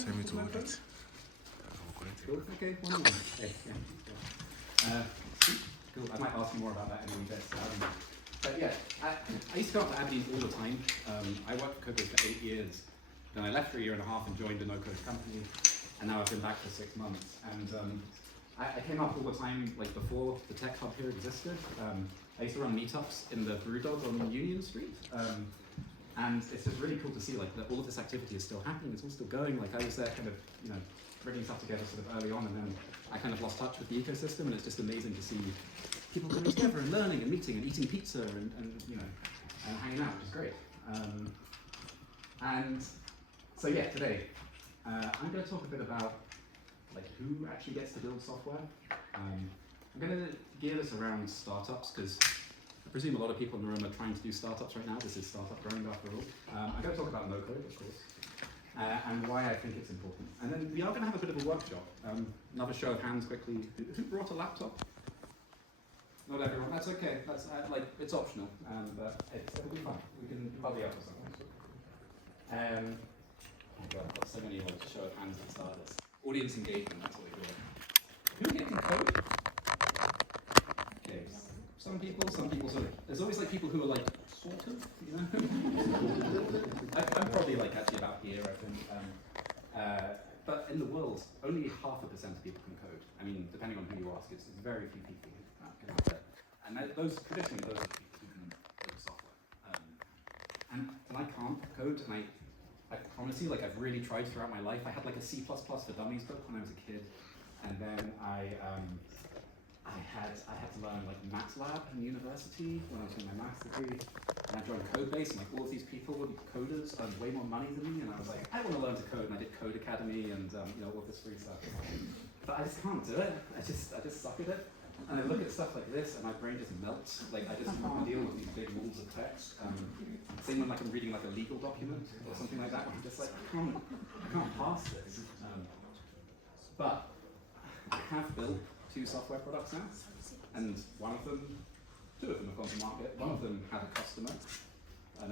just help me to hold it. Cool. Okay, one more. Okay, yeah. Cool. I might ask you more about that in a wee bit. But yeah, I used to go up to Aberdeen all the time. I worked for Codebase for 8 years. Then I left for a year and a half and joined a Nocode company. And now I've been back for 6 months. And I came up all the time, like before the tech hub here existed. I used to run meetups in the Brewdog on Union Street. And it's just really cool to see like that all of this activity is still happening, it's all still going. Like I was there kind of, bringing stuff together sort of early on, and then I kind of lost touch with the ecosystem, and it's just amazing to see people coming together and learning and meeting and eating pizza and hanging out, which is great. And so yeah, today, I'm going to talk a bit about like who actually gets to build software. I'm going to gear this around startups, because I presume a lot of people in the room are trying to do startups right now. This is startup growing after all. I'm going to talk about Nocode, of course, and why I think it's important. And then we are going to have a bit of a workshop. Another show of hands quickly. Who brought a laptop? Not everyone. That's okay. That's it's optional, but it'll be fun. We can probably help or something. Oh God, I've got so many show of hands at the start of this. Audience engagement. That's what we call it. Who here can code? Okay. Some people sort of. There's always like people who are like sort of, I'm probably like actually about here, I think. But in the world, only 0.5% of people can code. I mean, depending on who you ask, it's very few people who can do that. And traditionally, those are people who can code software. And I can't code, and I honestly, like I've really tried throughout my life. I had like a C++ for Dummies book when I was a kid, and then I had to learn like MATLAB in university when I was doing my maths degree, and I joined Codebase, and like all of these people were coders, earned way more money than me, and I was like, I want to learn to code, and I did Code Academy and all this free stuff. But I just can't do it. I just suck at it. And I look at stuff like this, and my brain just melts. Like I just can't deal with these big walls of text. Same when like I'm reading like a legal document or something like that. I'm just like I can't pass this. But I have built 2 software products now, and two of them have gone to market. One of them had a customer, and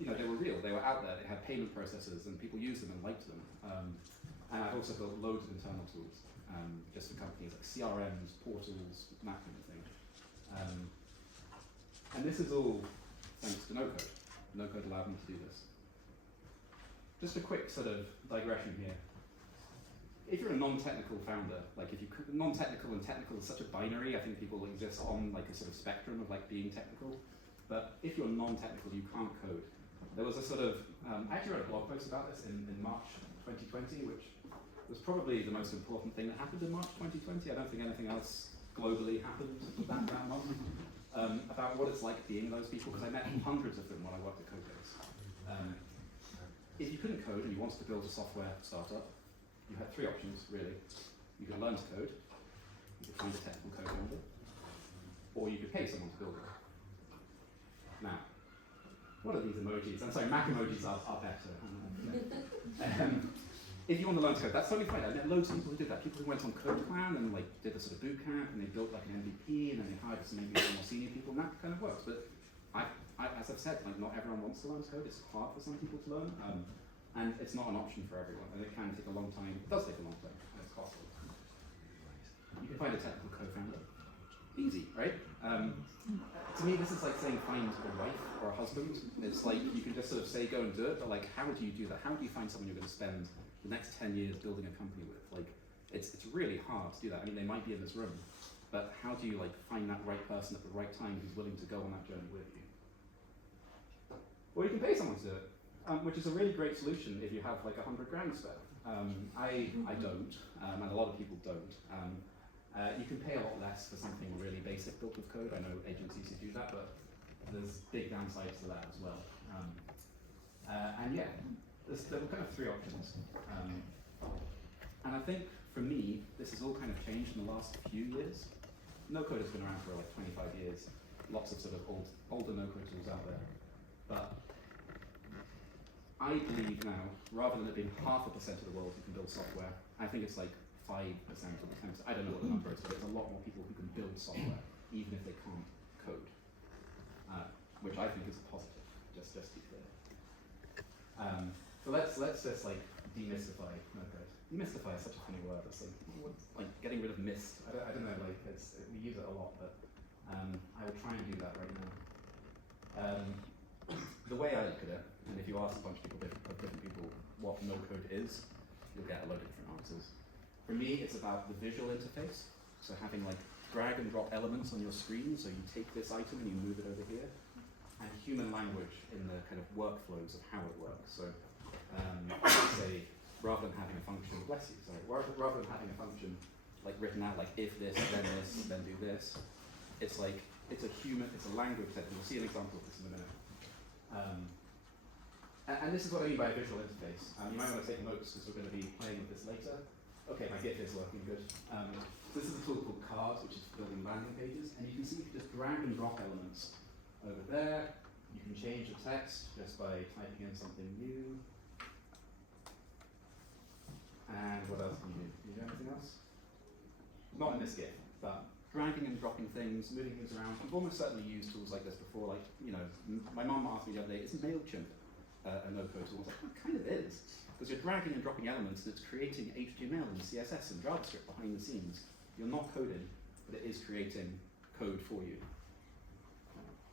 they were real. They were out there. They had payment processors, and people used them and liked them. And I've also built loads of internal tools, just for companies like CRMs, portals, that kind of thing. And this is all thanks to Nocode. Nocode allowed me to do this. Just a quick sort of digression here. If you're a non-technical founder, like non-technical and technical is such a binary, I think people exist on like a sort of spectrum of like being technical. But if you're non-technical, you can't code. There was a sort of, I actually wrote a blog post about this in March 2020, which was probably the most important thing that happened in March 2020. I don't think anything else globally happened that month. About what it's like being those people, because I met hundreds of them when I worked at Codebase. If you couldn't code and you wanted to build a software startup, you had 3 options, really. You could learn to code, you could find a technical co-founder, or you could pay someone to build it. Now, what are these emojis? I'm sorry, Mac emojis are better. If you want to learn to code, that's totally fine. I met loads of people who did that. People who went on CodePlan and like did a sort of boot camp, and they built like an MVP, and then they hired some maybe more senior people, and that kind of works. But as I've said, like not everyone wants to learn to code. It's hard for some people to learn, and it's not an option for everyone. And it can take a long time. It does take a long time, and it's costly. You can find a technical co-founder. Easy, right? To me, this is like saying find a wife or a husband. It's like you can just sort of say go and do it, but like how do you do that? How do you find someone you're going to spend the next 10 years building a company with? Like, it's really hard to do that. I mean, they might be in this room, but how do you like find that right person at the right time who's willing to go on that journey with you? Or you can pay someone to do it, which is a really great solution if you have like 100 grand spare. I don't, and a lot of people don't. You can pay a lot less for something really basic built with code. I know agencies who do that, but there's big downsides to that as well. And yeah, there were kind of 3 options. And I think for me, this has all kind of changed in the last few years. Nocode has been around for like 25 years. Lots of sort of older Nocode tools out there. But I believe now, rather than it being 0.5% of the world who can build software, I think it's like 5% or 10%. I don't know what the number is, but there's a lot more people who can build software, even if they can't code, which I think is a positive, just to be clear. So let's just like demystify Nocode. Demystify is such a funny word. It's like getting rid of mist. I don't know. Like we use it a lot, but I will try and do that right now. The way I look at it, and if you ask a bunch of different people what Nocode is, you'll get a load of different answers. For me, it's about the visual interface. So having like drag and drop elements on your screen. So you take this item and you move it over here. And human language in the kind of workflows of how it works. So say, rather than having a function, bless you, sorry, rather than having a function like written out like if this, then do this, it's like, it's a language that, you'll see an example of this in a minute. And this is what I mean by a visual interface. You might want to take notes because we're going to be playing with this later. Okay, my GIF is working good. So this is a tool called Cards, which is for building landing pages, and you can see you can just drag and drop elements over there. You can change the text just by typing in something new. And what else can you do? Can you do anything else? Not in this GIF, but dragging and dropping things, moving things around. I've almost certainly used tools like this before. Like, you know, my mum asked me the other day, is MailChimp a no-code tool? I was like, well, it kind of is. Because you're dragging and dropping elements and it's creating HTML and CSS and JavaScript behind the scenes. You're not coding, but it is creating code for you.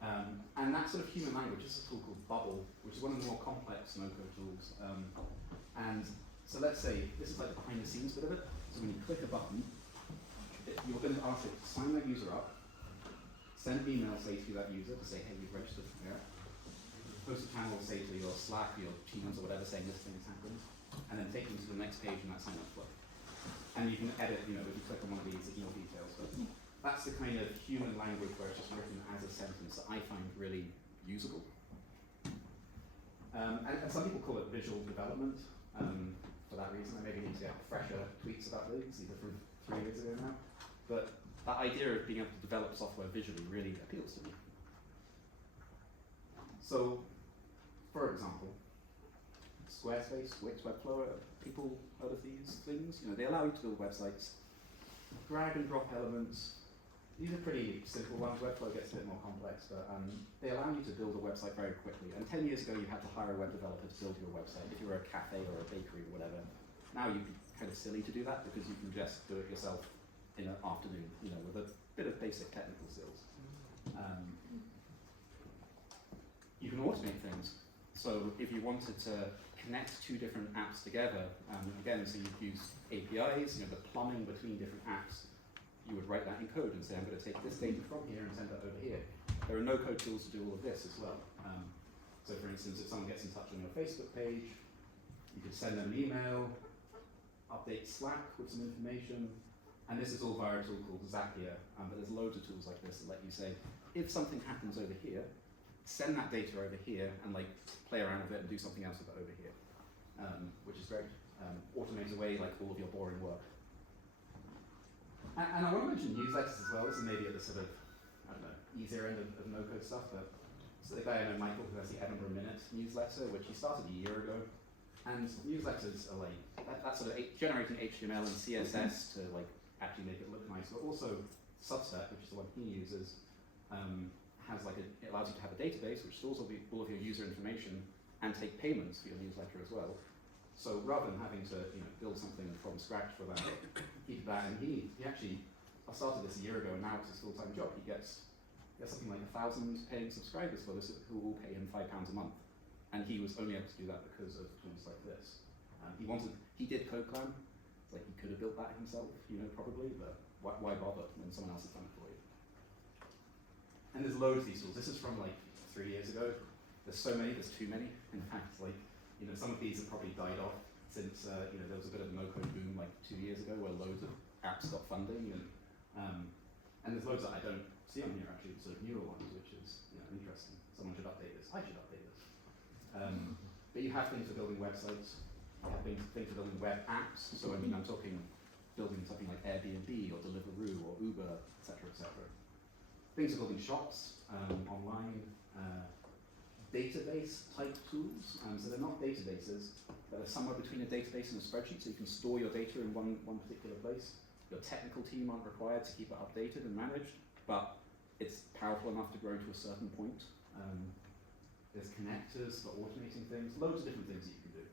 And that sort of human language is a tool called Bubble, which is one of the more complex no-code tools. And so let's say, this is like the behind the scenes bit of it. So when you click a button, you're going to ask it to sign that user up, send an email, say, to that user to say, hey, you've registered here. Post a channel, say to your Slack, your Teams, or whatever, saying this thing has happened, and then take them to the next page in that sign-up flow. And you can edit, you know, if you click on one of these, there's more details. But that's the kind of human language where it's just written as a sentence that I find really usable. And some people call it visual development for that reason. I maybe need to get fresher tweets about these, either from 3 years ago now. But that idea of being able to develop software visually really appeals to me. So, for example, Squarespace, Wix, Webflow, people heard of these things? You know, they allow you to build websites, drag and drop elements. These are pretty simple ones. Webflow gets a bit more complex, but they allow you to build a website very quickly. And 10 years ago, you had to hire a web developer to build your website. If you were a cafe or a bakery or whatever, now you'd be kind of silly to do that because you can just do it yourself in an afternoon, you know, with a bit of basic technical skills. You can automate things. So if you wanted to connect two different apps together, again, so you'd use APIs, you know, the plumbing between different apps, you would write that in code and say, I'm going to take this data from here and send it over here. There are no-code tools to do all of this as well. So for instance, if someone gets in touch on your Facebook page, you could send them an email, update Slack with some information, and this is all via a tool called Zapier, but there's loads of tools like this that let you say, if something happens over here, send that data over here and like play around with it and do something else with it over here, which is great. Automates away like all of your boring work. And I want to mention newsletters as well. This is maybe at the sort of, I don't know, easier end of no-code stuff, but so the guy I know, Michael, who has the Edinburgh Minute newsletter, which he started a year ago. And newsletters are like, that sort of generating HTML and CSS to like actually make it look nice, but also Substack, which is the one he uses, has like it allows you to have a database which stores all of your user information and take payments for your newsletter as well. So rather than having to build something from scratch for that, he did that, and he actually, I started this a year ago, and now it's his full-time job. He gets something like 1,000 paying subscribers for this who will pay him £5 a month, and he was only able to do that because of tools like this. He did CodeClan. It's like he could have built that himself, probably, but why bother when someone else has done it for you? And there's loads of these tools. This is from like 3 years ago. There's so many. There's too many. In fact, like. Some of these have probably died off since there was a bit of a no-code boom like 2 years ago where loads of apps got funding, and there's loads that I don't see on here actually, sort of newer ones, which is interesting. Someone should update this. I should update this. But you have things for building websites. You have things for building web apps. So I'm talking building something like Airbnb or Deliveroo or Uber, etc., etc. Things for building shops online. Database type tools, so they're not databases, but they're somewhere between a database and a spreadsheet, so you can store your data in one particular place. Your technical team aren't required to keep it updated and managed, but it's powerful enough to grow to a certain point. There's connectors for automating things, loads of different things that you can do.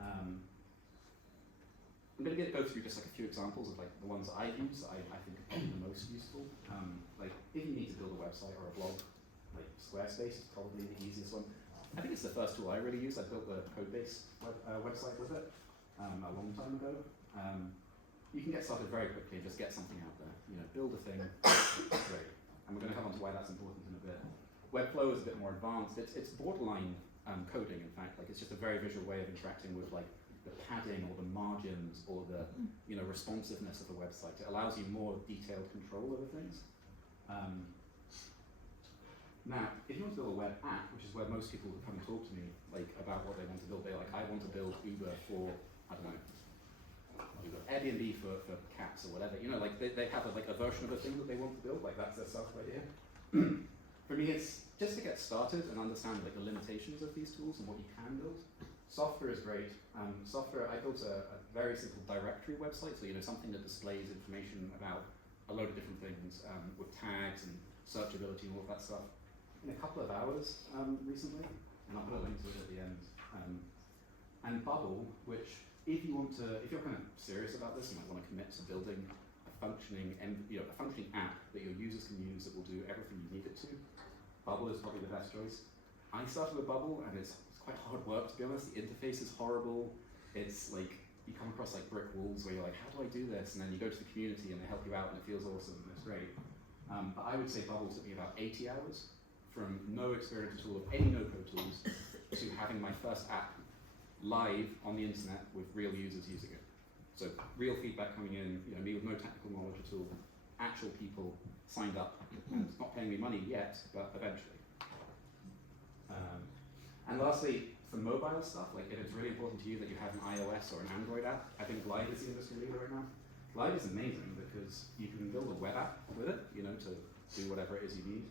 I'm going to go through just like a few examples of like the ones that I use that I think are probably the most useful. Like if you need to build a website or a blog, like Squarespace is probably the easiest one. I think it's the first tool I really used. I built the Codebase website with it a long time ago. You can get started very quickly and just get something out there. You know, build a thing, great. And we're going to come on to why that's important in a bit. Webflow is a bit more advanced. It's borderline coding, in fact. Like it's just a very visual way of interacting with like the padding or the margins or the responsiveness of the website. It allows you more detailed control over things. Now, if you want to build a web app, which is where most people come and talk to me like about what they want to build, they're like, I want to build Uber for, I don't know, Airbnb for cats or whatever. You know, like they have like a version of a thing that they want to build, like that's their stuff right here. For me, it's just to get started and understand like the limitations of these tools and what you can build. Software is great. Software, I built a very simple directory website, so something that displays information about a load of different things with tags and searchability and all of that stuff in a couple of hours recently, and I'll put a link to it at the end. And Bubble, which if you're kind of serious about this, you might want to commit to building a functioning app that your users can use that will do everything you need it to. Bubble is probably the best choice. I started with Bubble, and it's quite hard work, to be honest. The interface is horrible. It's like, you come across like brick walls where you're like, how do I do this? And then you go to the community and they help you out and it feels awesome and it's great. But I would say Bubble took me about 80 hours from no experience at all of any no-code tools to having my first app live on the internet with real users using it. So real feedback coming in, me with no technical knowledge at all, actual people signed up and not paying me money yet, but eventually. And lastly, for mobile stuff, like if it's really important to you that you have an iOS or an Android app, I think Glide is the industry leader right now. Glide is amazing because you can build a web app with it, to do whatever it is you need.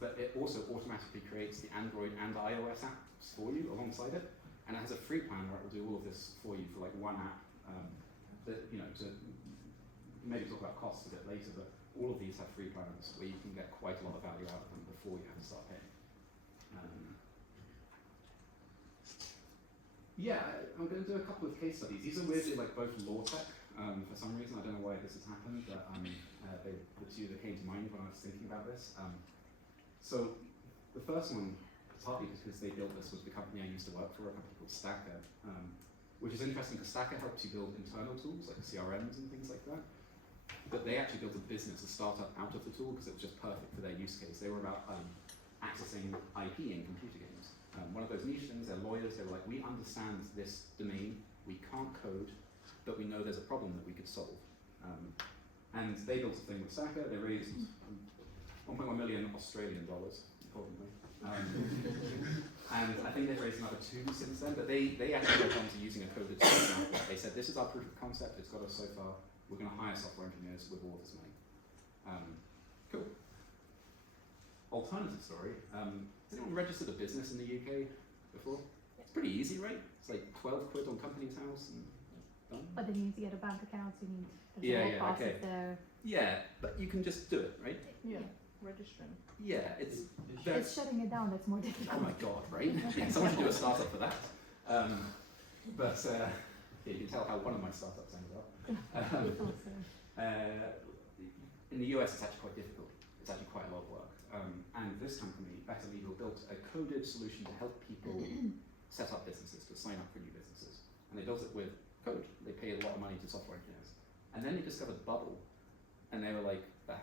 But it also automatically creates the Android and iOS apps for you alongside it. And it has a free plan where it will do all of this for you for like one app. To maybe talk about costs a bit later, but all of these have free plans where you can get quite a lot of value out of them before you have to start paying. I'm going to do a couple of case studies. These are weirdly like both law tech. For some reason, I don't know why this has happened, but they the two that came to mind when I was thinking about this. So the first one, partly because they built this, was the company I used to work for, a company called Stacker, which is interesting because Stacker helps you build internal tools like CRMs and things like that. But they actually built a business, a startup out of the tool because it was just perfect for their use case. They were about accessing IP in computer games. One of those niche things, they're lawyers, they were like, we understand this domain, we can't code, but we know there's a problem that we could solve. And they built a thing with Stacker, they raised 1.1 million Australian dollars, importantly. And I think they've raised another 2 since then, but they actually went on to using a coded software. They said, this is our proof of concept, it's got us so far, we're going to hire software engineers with all this money. Cool. Alternative story. Has anyone registered a business in the UK before? It's pretty easy, right? It's like 12 quid on Company's House and done. But then you need to get a bank account, you need a whole process there. Yeah, but you can just do it, right? Yeah, registering. Yeah, it's shutting it down that's more difficult. Oh my god, right? Yeah, someone should do a startup for that. You can tell how one of my startups ended up. In the US, it's actually quite difficult. It's actually quite a lot of work. And this company, Better Legal, built a coded solution to help people set up businesses, to sign up for new businesses. And they built it with code. They paid a lot of money to software engineers. And then they discovered Bubble, and they were like, the